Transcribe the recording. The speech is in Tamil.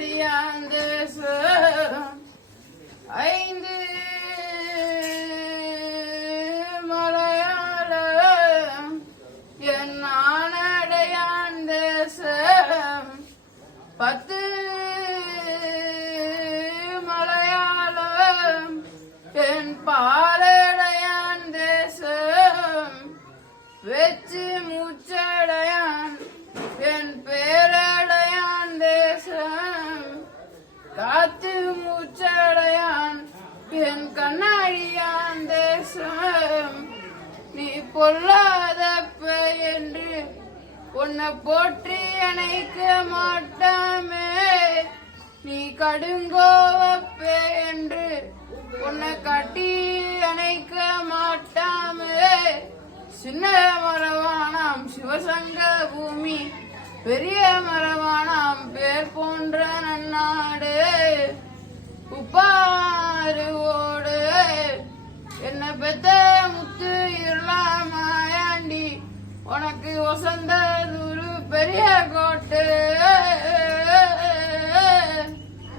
அடியாந்து ஐந்து மலையாள என் ஆனடையாண்டு பத்து மலையாளம் என் பாலடையான் தேசம் வெச்சு மூச்சு காத்து மூச்சடையான் என் கண்ணாடியான் தேசம். நீ பொல்லாத என்று உன்னை போற்றி அணைக்க மாட்டாமே. நீ கடுங்கோவப்பே என்று உன்னை கட்டி அணைக்க மாட்டாமே. சின்ன மரவானாம் சிவசங்க பூமி பெரிய மரவான உப்பாறு ஓடு. என்ன பெத்த முத்து இருளாமாயாண்டி. உனக்கு வசந்த ஒரு பெரிய கோ